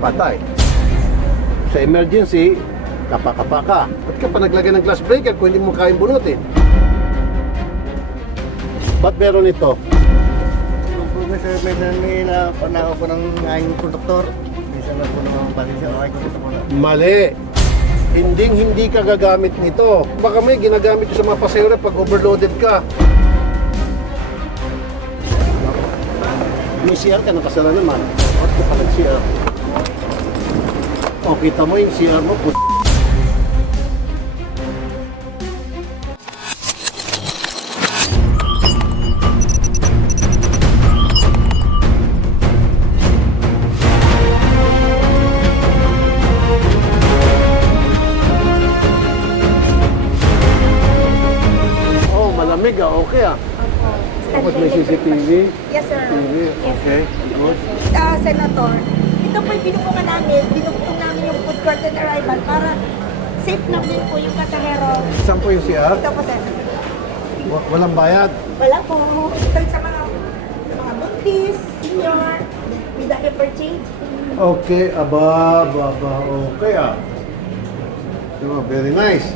patay. Sa emergency, kapa-kapa ka. Ba't ka pa naglagay ng glass breaker kung hindi mo kayang bunutin? Ba't meron ito? Sir, may napanao po ng aking konduktor. Minsan na po naman pati siya aking konduktor. Mali. Hindi ka gagamit nito. Baka may ginagamit ko sa mga pasahero pag overloaded ka. May CR ka, nakasara naman. Bakit ka pa nag-CR? O, kita mo yung CR mo, malamig okay Tapos may CCTV? Yes, sir. TV, okay, good. Senator, ito po yung binubukan namin, binubukong namin yung food court and arrival para safe na din po yung pasahero. Saan po yung CR? Ito po, sir. Walang bayad? Wala po. Ito sa mga buntis, senior, with the hyperchange. Okay, okay So, very nice.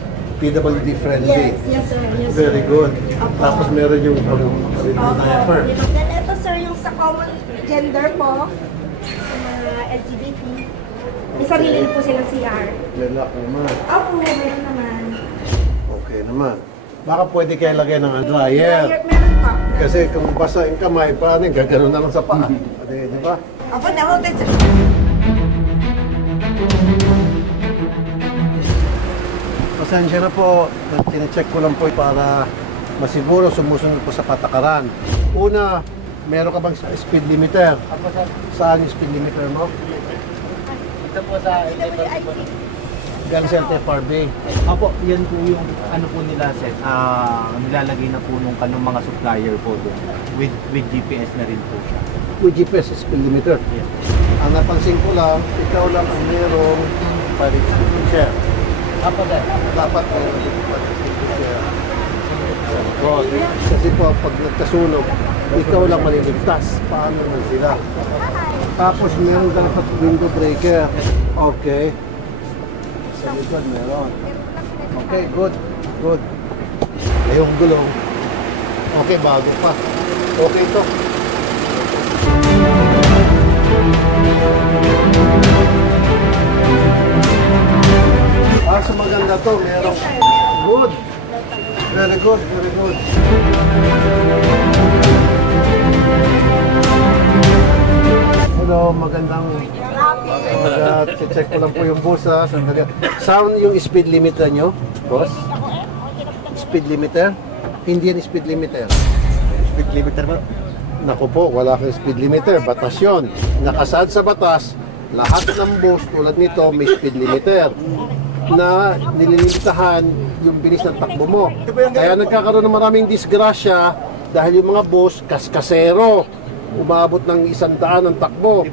PWD friendly. Yes, sir. Yes, Very sir. good. Opo. Tapos meron yung diaper. Then ito, sir, yung sa common gender po, sa mga LGBT, may sarili po silang CR. Lalak naman. Opo, meron naman. Okay naman. Baka pwede kayo lagay ng dryer. Meron pa. Kasi kung basa yung kamay, paano yung gagano na lang sa paa. Di ba? Opo, noted, sir. Pasensya na po, tine-check ko lang po para masiguro sumusunod po sa patakaran. Una, meron ka bang speed limiter? Ako sir, Saan yung speed limiter mo? ito po sa Galing sa LTFRB. Opo, yan po yung ano po nila sir, nilalagay na po nung kanong mga supplier po doon. With GPS na rin po siya. With GPS, speed limiter. Yes. Ang napansin ko lang, ikaw lang ang merong pilot speed share. Opo sir. Dapat meron din pilot speed share. Kasi po, pag nagkasunog, ikaw lang maliligtas. Paano naman sila? Tapos meron dapat window breaker. Okay. Sa likod meron. Okay, good. Good. Ngayong gulong. Okay, bago pa. Okay to. So maganda to. Merong good. Very good, very good. Hello, magandang check ko lang po yung bus ha. Saan yung speed limiter nyo, boss? Speed limiter? Hindi yan speed limiter. speed limiter ba? Naku po, wala kang speed limiter. Batas yun. Nakasaad sa batas, lahat ng bus tulad nito may speed limiter na nililimitahan yung bilis ng takbo mo. Kaya nagkakaroon ng maraming disgrasya dahil yung mga bus kaskasero. Umabot ng 100 ang takbo.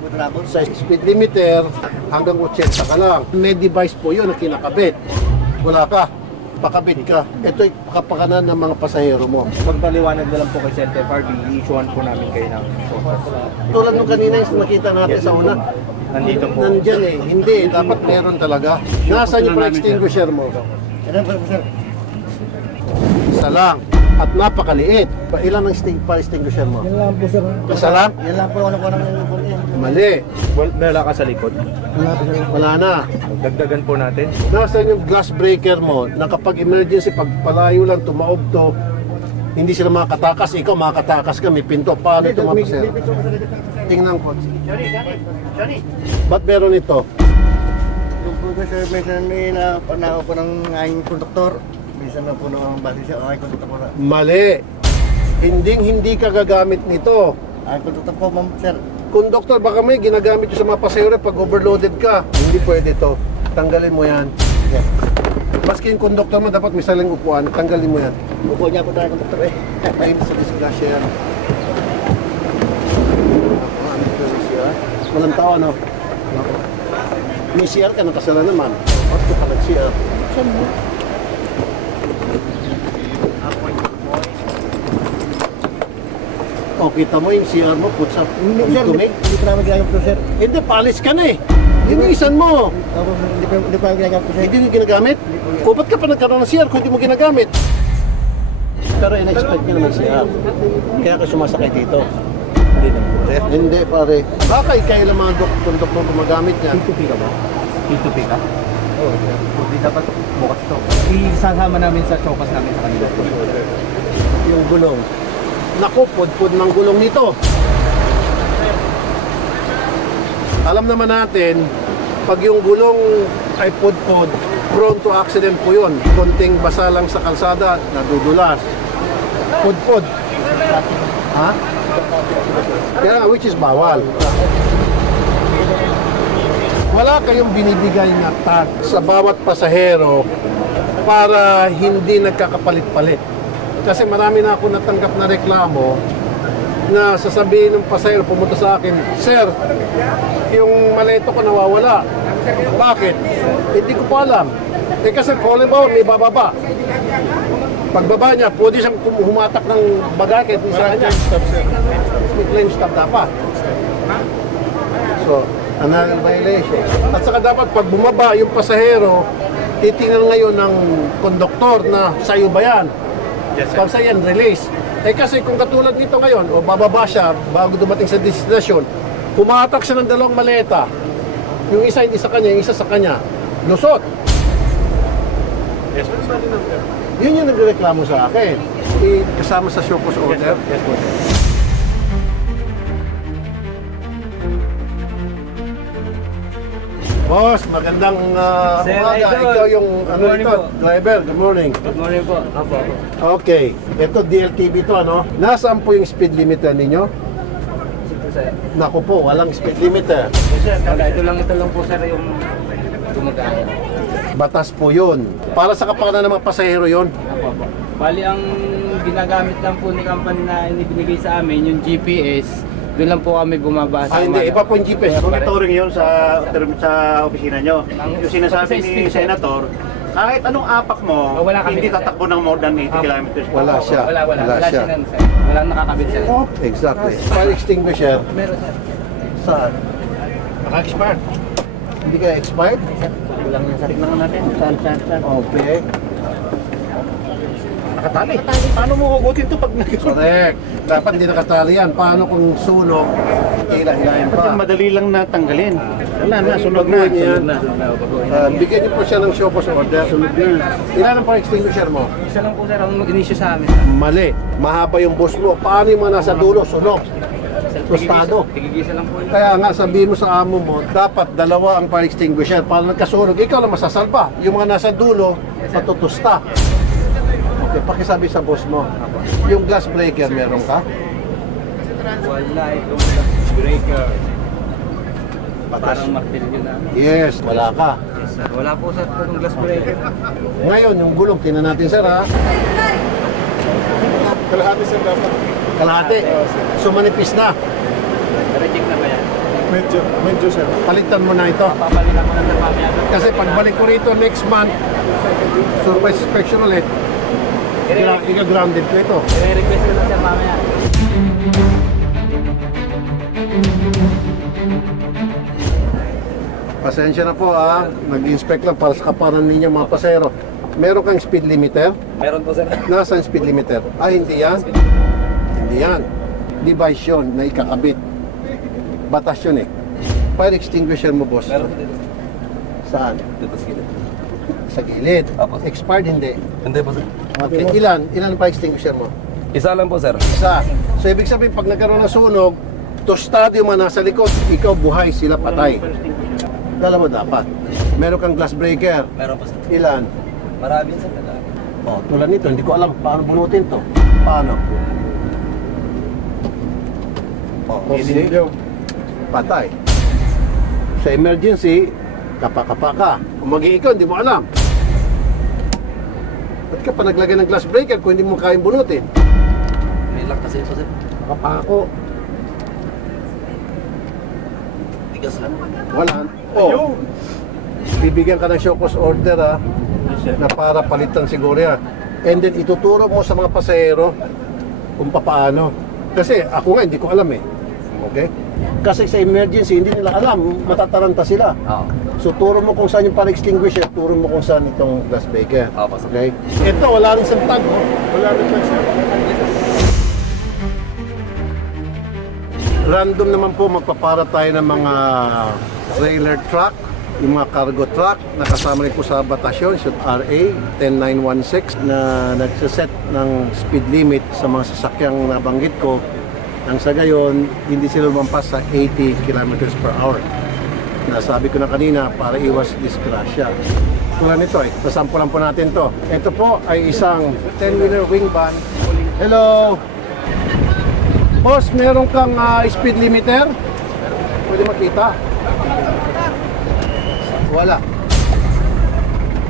Sa speed limiter, hanggang 80 ka lang. May device po yun na kinakabit. Wala ka, pakabit ka. Ito ay kapakanan ng mga pasahero mo. Pagpaliwanag na lang po kay LTFRB, i-issuean po namin kayo ng photos. Tulad nung kanina yung nakita natin sa una, Nandito po. nandyan eh. Hindi, dapat meron talaga. Nasaan yung extinguisher mo? Yan po sir. Isa lang. At napakaliit. Ilan ang extinguisher mo? Yan lang po sir. Isa lang? Yan lang po ano po ng Mali. Wala ka sa likod. Wala po sir. Wala na. Dagdagan po natin. Nasaan yung glass breaker mo na kapag emergency, pag palayo lang, tumaob to, hindi sila makatakas. Ikaw makatakas ka, may pinto. Paano ito mapasero? Tingnan ko. Johnny. Ba't meron ito? Yung po sir, minsan may napanao po ng aking konduktor. Minsan na po naman pati siya aking konduktor. Mali. Hindi ka gagamit nito. Aking konduktor po ma'am sir. Konduktor, baka may ginagamit yung sa mga pasahero pag overloaded ka. Hindi pwede to. Tanggalin mo yan. Yes. Maski yung konduktor mo, dapat may saling upuan. Tanggalin mo yan. Upo niya po tayo konduktor eh. Ayun sa disgrasya yan. Walang tao, ano? May CR ka, nakasala naman. Bakit ka pa nag-CR? Saan mo? O, kita mo yung CR mo, puts up. Hindi sir, Tumig. hindi ko naman ginagawa po sir. Hindi, palis ka na eh. Linisan mo. Opo, hindi pa ginagamit po sir. Hindi mo ginagamit? O ba't ka pa nagkaroon ng CR kung hindi mo ginagamit? Pero in-expect nyo naman CR. Kaya ka sumasakay dito. Hindi na po. Sir, Hindi pare. Baka kayo lang mga doktor gumagamit niya. P2P ka ba? P2P ka? Oo. Hindi dapat bukas to. Isasama namin sa chokas namin sa kanila. Yung gulong. Naku, pud-pud ng gulong nito. Alam naman natin, pag yung gulong ay pud-pud, prone to accident po yun. Konting basa lang sa kalsada, nadudulas. Pud-pud. Ha? Kaya which is bawal. Wala kayong binibigay na tag sa bawat pasahero para hindi nagkakapalit-palit. Kasi marami na ako natanggap na reklamo na sasabihin ng pasahero pumunta sa akin, Sir, yung maleto ko nawawala. Bakit? Hindi ko po alam. Kasi kung ba may bababa. Pagbaba niya, pwede siyang humatak ng bagay kahit isa kanya. May claim stop dapat. So, another violation. At saka dapat pag bumaba yung pasahero, titingnan ngayon ng konduktor na sa'yo ba yan? Yes, sir. Pag sa'yo yan, release. Kasi kung katulad nito ngayon, o bababa siya bago dumating sa destinasyon, pumatak siya ng dalawang maleta. Yung isa hindi sa kanya, yung isa sa kanya. Lusot. Yes, sir. Yun yung nagreklamo sa akin. Kasama sa show cause order. Yes, po. Boss, magandang Sir umaga. Idol. Ikaw yung Good ano morning ito, po. driver. Good morning. Good morning po. Apo. Okay. Ito DLTV to ano. Nasaan po yung speed limiter ninyo? Sir. Naku po, walang speed limiter. Wala, ito lang po sir yung gumagamit. Batas po yun. Para sa kapakanan ng mga pasahero yun. Apo. Bali ang ginagamit lang po ni company na inibinigay sa amin, yung GPS, doon lang po kami bumabasa. Hindi, iba po yung GPS. Monitoring yun sa opisina nyo. Yung sinasabi ni Senator, kahit anong apak mo, Wala kami, hindi sir. tatakbo ng more than 80 kilometers per Wala hour. siya. Wala Wala siya. siya nun, sir. Walang nakakabit sir. Exactly. Fire extinguisher. Meron sir. Saan? Naka-expire. Hindi ka expired? Walang yan sir. Tignan natin. Saan? Okay. Nakatali. Paano mo hugutin to pag nag-expire? Correct. Dapat hindi nakatali yan. Paano kung sunog, hila-hilahin pa. Madali lang natanggalin. Wala na, sunog na. Baguhin yan. Baguhin. Bigyan niyo po siya ng show cause order. Ilan ang fire extinguisher mo? Isa lang po sir ang inisyo sa amin. Sir. Mali. Mahaba yung boss mo. Paano yung mga nasa dulo? Sunog. Tostado. Tigigisa lang po yun. Kaya nga sabihin mo sa amo mo, dapat dalawa ang fire extinguisher. Para nagkasunog, ikaw lang masasalba. Yung mga nasa dulo, matutusta. Okay, pakisabi sa boss mo. Yung glass breaker, meron ka? Wala itong breaker. Parang martilyo na. Yes, wala ka. Yes, sir. Wala po sir itong glass breaker. Ngayon, yung gulong, tingnan natin sir ha. Kalahati sir dapat. Kalahati. So manipis na. Reject na ba yan? Medyo sir. Palitan mo na ito. Papalitan ko na sa mamaya. Kasi pagbalik ko rito next month, surprise inspection ulit, i-grounded ko ito. I-request ko na sa mamaya. Pasensya na po ha, nag-inspect lang para sa kapanan ninyo mga pasero. Meron kang speed limiter? Meron po sir. Nasaan speed limiter? Hindi yan? Hindi yan. Device yun na ikakabit. Batas yun eh. Fire extinguisher mo boss. Meron dito. Saan? Dito sa gilid. Sa gilid. Apo. Expired hindi. Hindi po sir. Okay, ilan? Ilan ang fire extinguisher mo? Isa lang po sir. Isa. So ibig sabihin pag nagkaroon ng sunog, tostado yung mga nasa likod, ikaw buhay, sila patay. Dalawa dapat. Meron kang glass breaker. Meron po sir. Ilan? Marami sir. Oh, tulad nito, hindi ko alam paano bunutin to. Paano? Oh, see? Patay. Sa emergency, kapa-kapa ka. Kung ikaw, hindi mo alam. Ba't ka pa naglagay ng glass breaker kung hindi mo kayang bunutin? May lock kasi ito sir. Kapako. Tigas lang. Wala. Oh. Bibigyan ka ng show cause order ha, na para palitan siguro yan. And then ituturo mo sa mga pasahero kung paano. Kasi ako nga hindi ko alam eh. Okay? Kasi sa emergency, hindi nila alam, matataranta sila. Oo. So turo mo kung saan yung fire extinguisher, turo mo kung saan itong gas breaker. Opo, sir. Okay? Ito, wala rin siyang tag. Oh. Wala rin siyang tag. Random naman po magpapara tayo ng mga trailer truck, yung mga cargo truck, nakasama rin po sa batasyon, so RA 10916 na nagsaset ng speed limit sa mga sasakyang nabanggit ko. Nang sa gayon, hindi sila lumampas sa 80 kilometers per hour. Nasabi ko na kanina para iwas disgrasya. Tulad nito, sasampulan po natin to. Ito po ay isang 10-wheeler wing van. Hello! Boss, meron kang speed limiter? Pwede makita? Wala.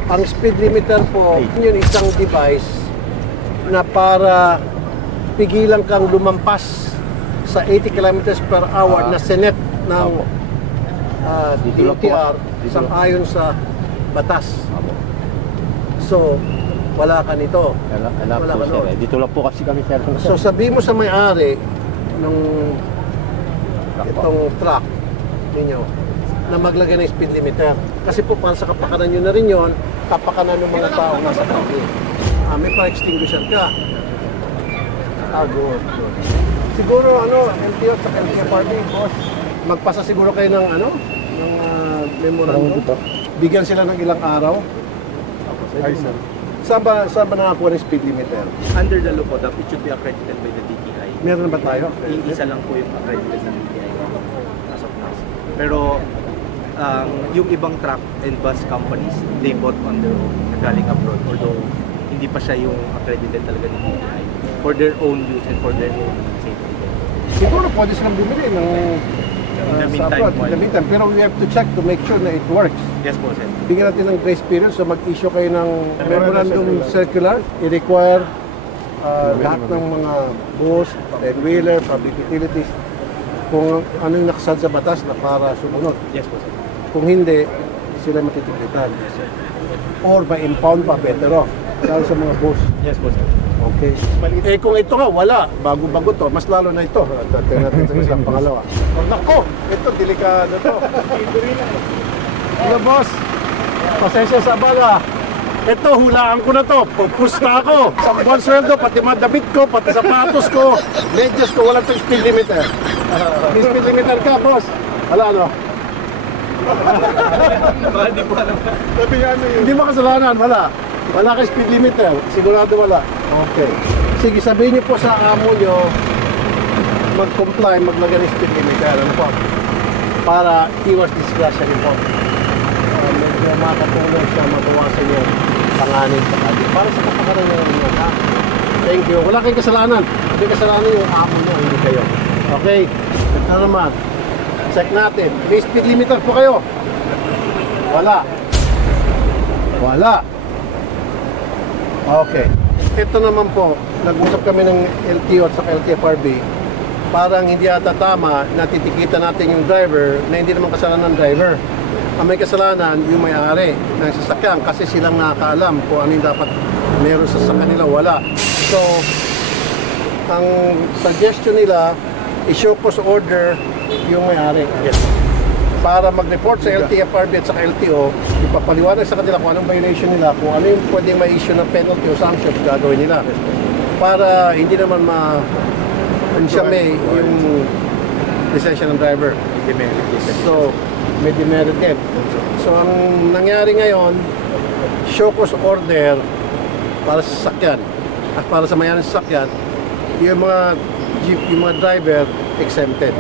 Ang speed limiter po, yun isang device na para pigilan kang lumampas sa 80 kilometers per hour na sinet ng DOTR sang-ayon sa batas. So, wala ka nito. Wala Wala po ka sir. nun. Dito lang po kasi kami sir. So sabi mo sa may-ari ng itong truck ninyo na maglagay ng speed limiter. Kasi po para sa kapakanan nyo na rin yun, kapakanan ng mga tao nasa tabi. May fire extinguisher ka. Good. Siguro LTO sa LTFRB, boss. Magpasa siguro kayo ng ng memorandum. Bigyan sila ng ilang araw. Ay, sir. Saan ba nakakuha ng speed limiter? Under the law po, it should be accredited by the DTI. Meron na ba tayo? Isa lang po yung accredited ng DTI as of now. Pero yung ibang truck and bus companies, they bought on their own na galing abroad, although hindi pa siya yung accredited talaga ng DTI for their own use and for their own safety. Siguro pwede silang bumili ng In the sa meantime, abroad, in the meantime. Pero we have to check to make sure na it works. Yes po, sir. Bigyan natin ng grace period, so mag-issue kayo ng memorandum circular. I-require lahat ng mga bus, ten-wheeler, public utilities, kung ano yung nakasad sa batas na para sumunod. Yes po, sir. Kung hindi, sila matitipitan. Or ma-impound pa, better off. Lalo sa mga bus. Yes po, sir. Okay. Eh kung ito nga, wala. Bago-bago to. Mas lalo na ito. Tingnan natin sa isang pangalawa. Oh, nako! Ito, delikado to. Hello, boss. Pasensya sa abala. Ito, hulaan ko na to. Pupusta ako. Sa buwan sweldo, pati mga damit ko, pati sapatos ko, medyas ko, walang itong speed limiter. May speed limiter ka, boss. Wala, ano? Hindi mo kasalanan, wala. Wala kang speed limiter, sigurado wala. Okay. Sige, sabihin niyo po sa amo niyo mag-comply, maglagay ng speed limiter. Ano po? Para iwas disgrasya rin po. Medyo makatulong siya mabawasan yung panganib sa kanya. Para sa kapakanan niya rin yun, ha? Thank you. Wala kayong kasalanan. Hindi kasalanan yung amo niyo, hindi kayo. Okay? Ito naman. Check natin. May speed limiter po kayo? Wala. Wala. Okay. Ito naman po, nag-usap kami ng LTO at sa LTFRB. Parang hindi ata tama na titikitan natin yung driver na hindi naman kasalanan ng driver. Ang may kasalanan, yung may-ari ng sasakyan kasi silang nakakaalam kung ano yung dapat meron sa sasakyan nila, wala. So, ang suggestion nila, i-show cause order yung may-ari. Yes. Para mag-report sa LTFRB at sa LTO, ipapaliwanag sa kanila kung anong violation nila, kung ano yung pwedeng ma-issue na penalty o sanctions gagawin nila. Para hindi naman ma-unsyame yung lisensya ng driver. So, may demerit din. So, ang nangyari ngayon, show cause order para sa sasakyan at para sa mayroong sasakyan, yung mga jeep, yung mga driver exempted.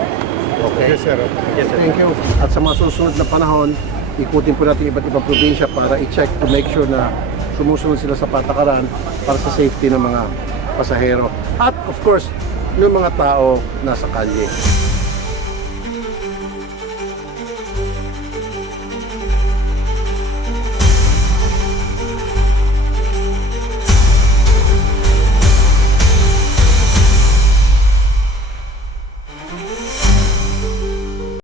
Okay? Yes, sir. Yes, sir. Thank you. At sa mga susunod na panahon, ikutin po natin iba't ibang probinsya para i-check to make sure na sumusunod sila sa patakaran para sa safety ng mga pasahero. At of course, ng mga tao nasa kalye.